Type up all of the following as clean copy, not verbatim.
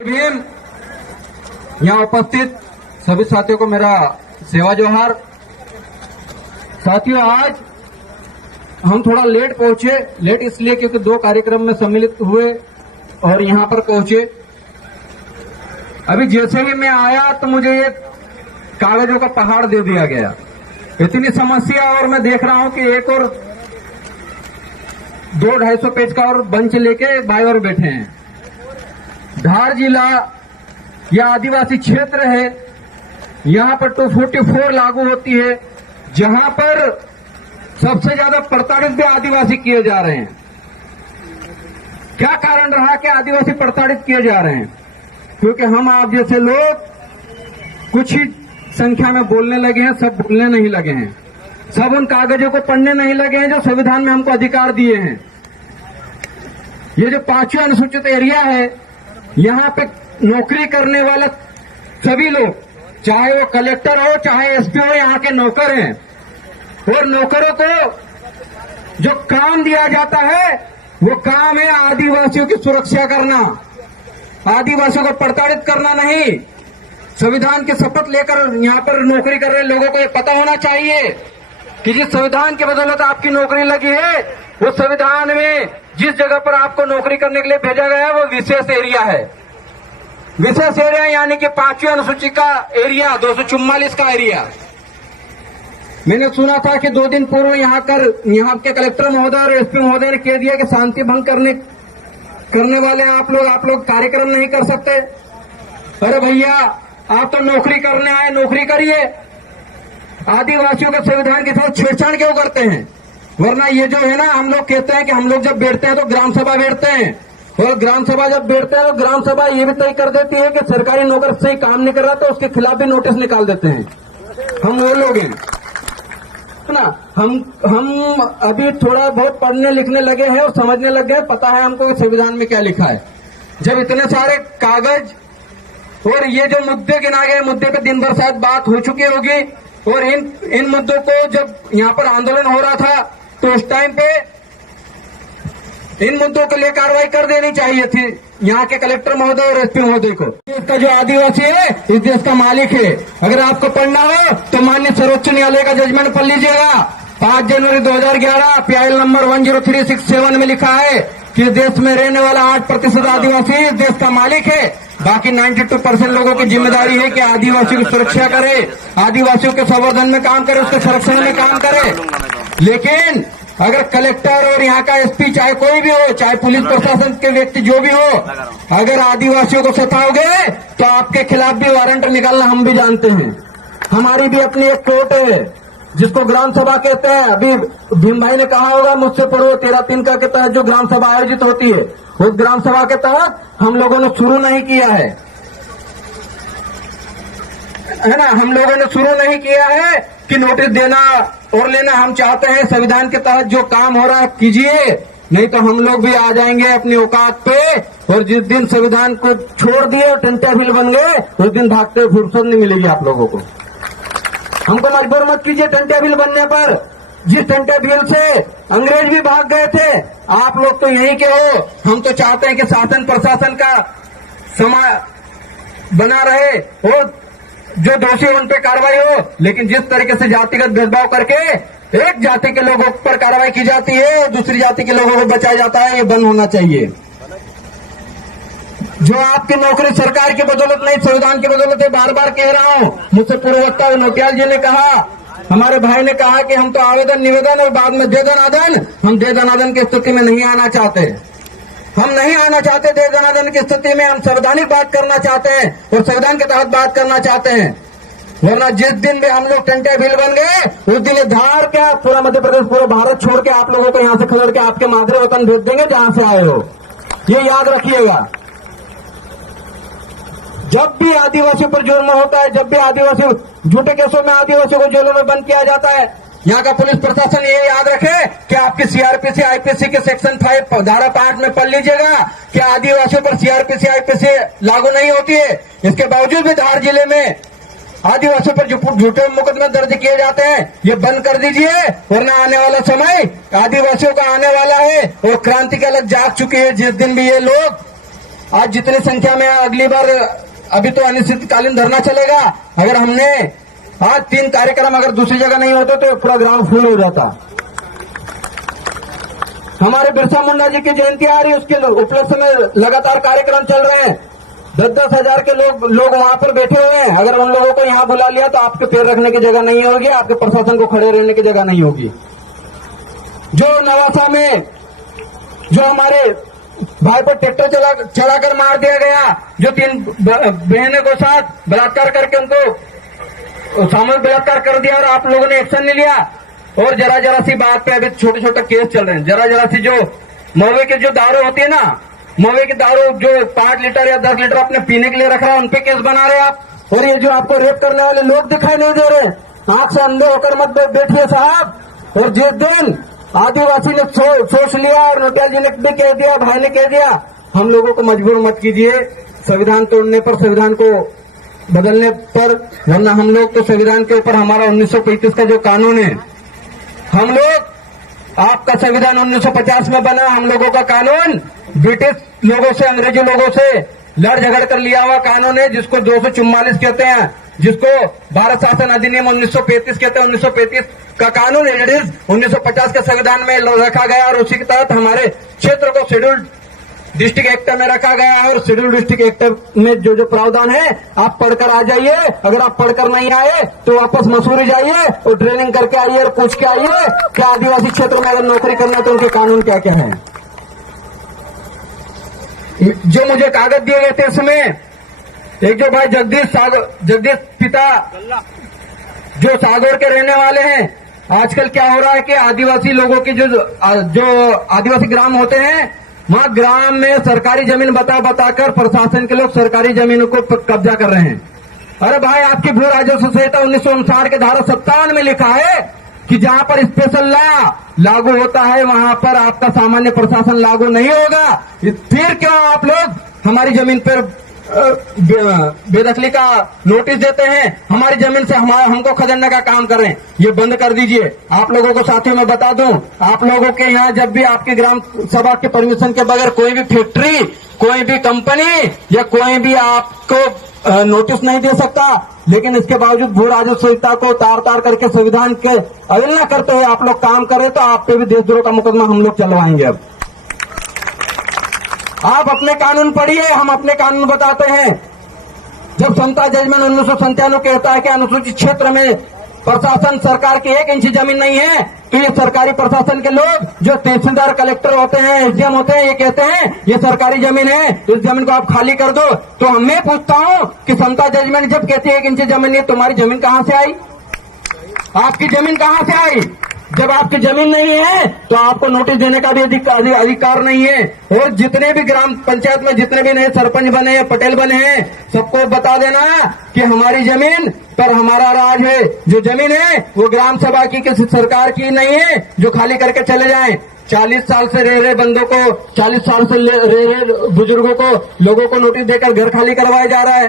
भीम, यहाँ उपस्थित सभी साथियों को मेरा सेवा जोहार। साथियों, आज हम थोड़ा लेट पहुंचे। लेट इसलिए क्योंकि दो कार्यक्रम में सम्मिलित हुए और यहाँ पर पहुंचे। अभी जैसे ही मैं आया तो मुझे ये कागजों का पहाड़ दे दिया गया। इतनी समस्या, और मैं देख रहा हूं कि एक और 200-250 पेज का और बंच लेके भाई और बैठे हैं। धार जिला या आदिवासी क्षेत्र है, यहां पर 244 लागू होती है, जहां पर सबसे ज्यादा प्रताड़ित भी आदिवासी किए जा रहे हैं। क्या कारण रहा कि आदिवासी प्रताड़ित किए जा रहे हैं? क्योंकि हम आप जैसे लोग कुछ ही संख्या में बोलने लगे हैं, सब बोलने नहीं लगे हैं, सब उन कागजों को पढ़ने नहीं लगे हैं जो संविधान में हमको अधिकार दिए हैं। ये जो 5वें अनुसूचित एरिया है, यहाँ पे नौकरी करने वाला सभी लोग, चाहे वो कलेक्टर हो चाहे एसपी हो, यहाँ के नौकर हैं। और नौकरों को जो काम दिया जाता है वो काम है आदिवासियों की सुरक्षा करना, आदिवासियों को प्रताड़ित करना नहीं। संविधान की शपथ लेकर यहाँ पर नौकरी कर रहे लोगों को ये पता होना चाहिए कि जिस संविधान की बदौलत आपकी नौकरी लगी है, वो संविधान में जिस जगह पर आपको नौकरी करने के लिए भेजा गया है वो विशेष एरिया है। विशेष एरिया यानी कि 5वीं अनुसूची का एरिया, 244 का एरिया। मैंने सुना था कि 2 दिन पूर्व यहाँ के कलेक्टर महोदय और एसपी महोदय ने कह दिया कि शांति भंग करने वाले आप लोग कार्यक्रम नहीं कर सकते। अरे भैया, आप तो नौकरी करने आए, नौकरी करिए। आदिवासियों के संविधान के साथ छेड़छाड़ क्यों करते हैं? वरना ये जो है ना, हम लोग कहते हैं कि हम लोग जब बैठते हैं तो ग्राम सभा बैठते हैं, और ग्राम सभा जब बैठते हैं तो ग्राम सभा ये भी तय कर देती है कि सरकारी नौकर सही काम नहीं कर रहा तो उसके खिलाफ भी नोटिस निकाल देते हैं। हम वो लोग हैं ना। हम अभी थोड़ा बहुत पढ़ने लिखने लगे हैं और समझने लगे हैं, पता है हमको कि संविधान में क्या लिखा है। जब इतने सारे कागज और ये जो मुद्दे गिना गए, मुद्दे पे दिन भर शायद बात हो चुकी होगी, और इन मुद्दों को जब यहाँ पर आंदोलन हो रहा था तो उस टाइम पे इन मुद्दों के लिए कार्रवाई कर देनी चाहिए थी यहाँ के कलेक्टर महोदय और एसपी महोदय को। इसका जो आदिवासी है इस देश का मालिक है। अगर आपको पढ़ना हो तो माननीय सर्वोच्च न्यायालय का जजमेंट पढ़ लीजिएगा। 5 जनवरी 2011 PIL नंबर 10367 में लिखा है कि देश में रहने वाला 8% आदिवासी इस देश का मालिक है। बाकी 92% लोगों की जिम्मेदारी है कि आदिवासियों की सुरक्षा करे, आदिवासियों के संवर्धन में काम करे, उसके संरक्षण में काम करे। लेकिन अगर कलेक्टर और यहाँ का एसपी, चाहे कोई भी हो, चाहे पुलिस प्रशासन के व्यक्ति जो भी हो, अगर आदिवासियों को सताओगे तो आपके खिलाफ भी वारंट निकालना हम भी जानते हैं। हमारी भी अपनी एक कोर्ट है जिसको ग्राम सभा कहते हैं। अभी भीम भाई ने कहा होगा मुझसे पढ़ो, 13-3 के तहत जो ग्राम सभा आयोजित होती है, उस ग्राम सभा के तहत हम लोगों ने शुरू नहीं किया है ना। हम लोगों ने शुरू नहीं किया है कि नोटिस देना और लेना। हम चाहते हैं संविधान के तहत जो काम हो रहा है कीजिए, नहीं तो हम लोग भी आ जाएंगे अपनी औकात पे। और जिस दिन संविधान को छोड़ दिए और टंटे बन गए, उस दिन भागते फुर्सत नहीं मिलेगी आप लोगों को। हमको मजबूर मत कीजिए टंटे बिल बनने पर। जिस टंटे बिल से अंग्रेज भी भाग गए थे, आप लोग तो यहीं के हो। हम तो चाहते हैं कि शासन प्रशासन का समाज बना रहे और जो दोषी उन पे कार्रवाई हो। लेकिन जिस तरीके से जातिगत भेदभाव करके एक जाति के लोगों पर कार्रवाई की जाती है और दूसरी जाति के लोगों को बचाया जाता है, ये बंद होना चाहिए। जो आपकी नौकरी सरकार की बदौलत नहीं, संविधान की बदौलत है। बार बार कह रहा हूं, मुझसे पूर्व वक्ता नोटियाल जी ने कहा, हमारे भाई ने कहा कि हम तो आवेदन निवेदन और बाद में दे दनादन, हम दे दनादन की स्थिति में नहीं आना चाहते। हम नहीं आना चाहते दे दनादन की स्थिति में। हम संवैधानिक बात करना चाहते हैं और संविधान के तहत बात करना चाहते हैं। वरना जिस दिन भी हम लोग टंटे भील बन गए, उस दिन ये धार क्या पूरा मध्य प्रदेश, पूरा भारत छोड़ के आप लोगों को यहाँ से खलड़ के आपके मादरे वतन भेज देंगे जहां से आए हो। ये याद रखिएगा। जब भी आदिवासियों पर जुर्म होता है, जब भी आदिवासी झूठे केसों में आदिवासियों को जेलों में बंद किया जाता है, यहाँ का पुलिस प्रशासन ये याद रखे कि आपकी सीआरपीसी आईपीसी के सेक्शन 5 धारा 5 में पढ़ लीजिएगा कि आदिवासियों पर सीआरपीसी आईपीसी लागू नहीं होती है। इसके बावजूद भी धार जिले में आदिवासियों पर झूठे मुकदमे दर्ज किए जाते हैं। ये बंद कर दीजिए, वरना आने वाला समय आदिवासियों का आने वाला है और क्रांति की अलग जाग चुकी है। जिस दिन भी ये लोग आज जितनी संख्या में अगली बार, अभी तो अनिश्चितकालीन धरना चलेगा, अगर हमने आज 3 कार्यक्रम अगर दूसरी जगह नहीं होते तो पूरा ग्राउंड फुल हो जाता। हमारे बिरसा मुंडा जी की जयंती आ रही है, उसके उपलक्ष्य में लगातार कार्यक्रम चल रहे हैं। 10-10 हजार के लोग वहां पर बैठे हुए हैं। अगर उन लोगों को यहां बुला लिया तो आपके पैर रखने की जगह नहीं होगी, आपके प्रशासन को खड़े रहने की जगह नहीं होगी। जो नवासा में जो हमारे भाई पर ट्रैक्टर चलाकर मार दिया गया, जो 3 बहनों को साथ बलात्कार करके उनको सामूहिक बलात्कार कर दिया और आप लोगों ने एक्शन नहीं लिया, और जरा सी बात पे अभी छोटे छोटे केस चल रहे हैं। जरा सी जो महुए की जो दारू होती है ना, महुए की दारू जो 5 लीटर या 10 लीटर अपने पीने के लिए रख रहा है, उनपे केस बना रहे हैं आप। और ये जो आपको रेप करने वाले लोग दिखाई नहीं दे रहे, आंख से अंधे होकर मत बैठिए साहब। और जिस दिन आदिवासी ने सोच लिया और नोटियाल जी ने भी कह दिया, भाई ने कह दिया, हम लोगों को मजबूर मत कीजिए संविधान तोड़ने पर, संविधान को बदलने पर, वरना हम लोग तो संविधान के ऊपर हमारा 1935 का जो कानून है, हम लोग, आपका संविधान 1950 में बना, हम लोगों का कानून ब्रिटिश लोगों से, अंग्रेजी लोगों से लड़ झगड़ कर लिया हुआ कानून है, जिसको 244 कहते हैं, जिसको भारत शासन अधिनियम 1935 कहते हैं। 1935 का कानून एज इट इज 1950 के संविधान में रखा गया और उसी के तहत हमारे क्षेत्र को शेड्यूल्ड डिस्ट्रिक्ट एक्ट में रखा गया है। और शेड्यूल्ड डिस्ट्रिक्ट एक्ट में जो प्रावधान है, आप पढ़कर आ जाइए। अगर आप पढ़कर नहीं आए तो वापस मसूरी जाइए और ट्रेनिंग करके आइए और पूछ के आइए कि आदिवासी क्षेत्रों में अगर नौकरी करना तो उनके कानून क्या क्या है। जो मुझे कागज दिए गए थे इसमें, एक जो भाई जगदीश पिता जो सागौर के रहने वाले हैं, आजकल क्या हो रहा है कि आदिवासी लोगों की जो आदिवासी ग्राम होते हैं, वहां ग्राम में सरकारी जमीन बताकर प्रशासन के लोग सरकारी जमीनों को कब्जा कर रहे हैं। अरे भाई, आपकी भू राजस्व संहिता 1959 के धारा 57 में लिखा है कि जहां पर स्पेशल लॉ लागू होता है वहां पर आपका सामान्य प्रशासन लागू नहीं होगा। फिर क्यों आप लोग हमारी जमीन पर बेदखली का नोटिस देते हैं, हमारी जमीन से हमको खदेड़ने का काम कर रहे हैं? ये बंद कर दीजिए। आप लोगों को साथियों में बता दूं, आप लोगों के यहाँ जब भी आपके ग्राम सभा के परमिशन के बगैर कोई भी फैक्ट्री, कोई भी कंपनी या कोई भी आपको नोटिस नहीं दे सकता, लेकिन इसके बावजूद भू राजस्व संहिता को तार करके संविधान के अवहेलना करते हुए आप लोग काम करें तो आप पे भी देशद्रोह का मुकदमा हम लोग चलवाएंगे। अब आप अपने कानून पढ़िए, हम अपने कानून बताते हैं। जब समता जजमेंट 1997 कहता है कि अनुसूचित क्षेत्र में प्रशासन सरकार की 1 इंच जमीन नहीं है, तो ये सरकारी प्रशासन के लोग जो तहसीलदार, कलेक्टर होते हैं, एसडीएम होते हैं, ये कहते हैं ये सरकारी जमीन है, इस जमीन को आप खाली कर दो। तो मैं पूछता हूं कि समता जजमेंट जब कहती है 1 इंच जमीन नहीं, तुम्हारी जमीन कहां से आई? आपकी जमीन कहां से आई? जब आपकी जमीन नहीं है तो आपको नोटिस देने का भी अधिकार नहीं है। और जितने भी ग्राम पंचायत में जितने भी नए सरपंच बने हैं, पटेल बने हैं, सबको बता देना कि हमारी जमीन पर हमारा राज है। जो जमीन है वो ग्राम सभा की, किसी सरकार की नहीं है जो खाली करके चले जाएं। 40 साल से रह रहे बंदों को, 40 साल से रह रहे बुजुर्गों को, लोगों को नोटिस देकर घर खाली करवाया जा रहा है।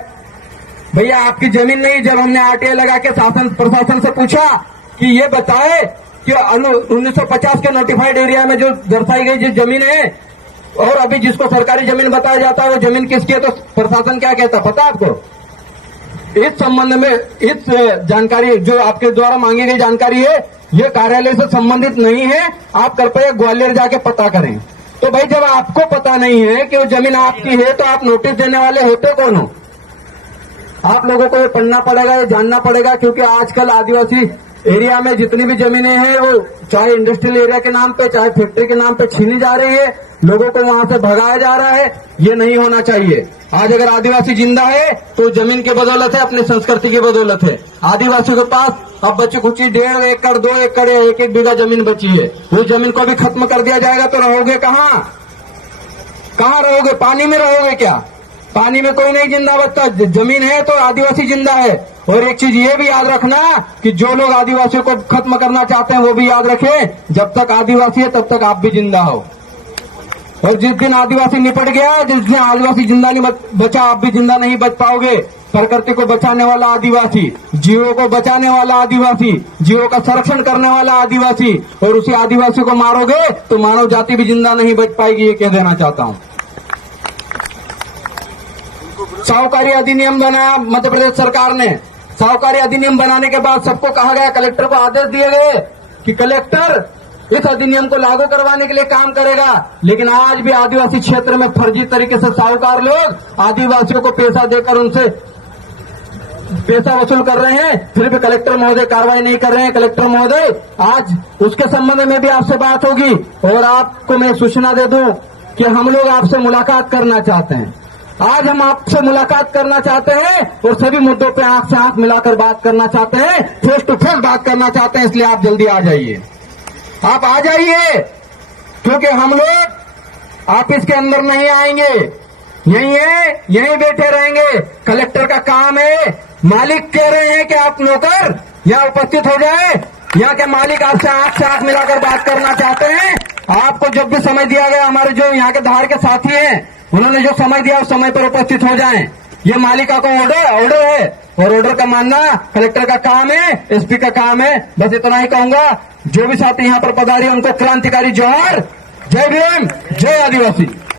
भैया, आपकी जमीन नहीं। जब हमने आरटीआई लगा के शासन प्रशासन से पूछा कि ये बताए कि 1950 के नोटिफाइड एरिया में जो दर्शाई गई जिस जमीन है और अभी जिसको सरकारी जमीन बताया जाता है वो जमीन किसकी है, तो प्रशासन क्या कहता पता आपको? इस संबंध में इस जानकारी जो आपके द्वारा मांगी गई जानकारी है, ये कार्यालय से संबंधित नहीं है। आप कृपया ग्वालियर जाके पता करें। तो भाई, जब आपको पता नहीं है कि वो जमीन आपकी है तो आप नोटिस देने वाले होते कौन हो? आप लोगों को ये पढ़ना पड़ेगा, ये जानना पड़ेगा, क्योंकि आजकल आदिवासी एरिया में जितनी भी जमीनें हैं वो चाहे इंडस्ट्रियल एरिया के नाम पे, चाहे फैक्ट्री के नाम पे छीनी जा रही है, लोगों को वहां से भगाया जा रहा है। ये नहीं होना चाहिए। आज अगर आदिवासी जिंदा है तो जमीन की बदौलत है, अपनी संस्कृति की बदौलत है। आदिवासी के पास अब बची कुछ 1.5 एकड़, 2 एकड़ या 1-1 बीघा जमीन बची है। उस जमीन को भी खत्म कर दिया जाएगा तो रहोगे कहाँ रहोगे? पानी में रहोगे क्या? पानी में कोई नहीं जिंदा बचता। जमीन है तो आदिवासी जिंदा है। और एक चीज ये भी याद रखना कि जो लोग आदिवासियों को खत्म करना चाहते हैं वो भी याद रखें, जब तक आदिवासी है तब तक आप भी जिंदा हो। और जिस दिन आदिवासी निपट गया, जिस दिन आदिवासी जिंदा नहीं बचा, आप भी जिंदा नहीं बच पाओगे। प्रकृति को बचाने वाला आदिवासी, जीवों को बचाने वाला आदिवासी, जीवों का संरक्षण करने वाला आदिवासी, और उसी आदिवासी को मारोगे तो मानव जाति भी जिंदा नहीं बच पाएगी। ये कह देना चाहता हूं। साहूकारी अधिनियम बनाया मध्य प्रदेश सरकार ने। साहूकारी अधिनियम बनाने के बाद सबको कहा गया, कलेक्टर को आदेश दिए गए कि कलेक्टर इस अधिनियम को लागू करवाने के लिए काम करेगा। लेकिन आज भी आदिवासी क्षेत्र में फर्जी तरीके से साहूकार लोग आदिवासियों को पैसा देकर उनसे पैसा वसूल कर रहे हैं, फिर भी कलेक्टर महोदय कार्रवाई नहीं कर रहे हैं। कलेक्टर महोदय, आज उसके संबंध में भी आपसे बात होगी और आपको मैं सूचना दे दूं कि हम लोग आपसे मुलाकात करना चाहते हैं। आज हम आपसे मुलाकात करना चाहते हैं और सभी मुद्दों पे आंख से आंख मिलाकर बात करना चाहते हैं, फेस टू फेस बात करना चाहते हैं। इसलिए आप जल्दी आ जाइए, आप आ जाइए, क्योंकि हम लोग ऑफिस के अंदर नहीं आएंगे, यहीं है, यहीं बैठे रहेंगे। कलेक्टर का काम है, मालिक कह रहे हैं कि आप नौकर यहाँ उपस्थित हो जाए। यहाँ के मालिक आपसे आंख मिलाकर बात करना चाहते हैं। आपको जब भी समय दिया गया, हमारे जो यहाँ के धार के साथी हैं उन्होंने जो समय दिया उस समय पर उपस्थित हो जाएं। ये मालिका का ऑर्डर है और ऑर्डर का मानना कलेक्टर का काम है, एसपी का काम है। बस इतना ही कहूंगा। जो भी साथी यहाँ पर पधारे उनको क्रांतिकारी जोहार। जय भीम, जय आदिवासी।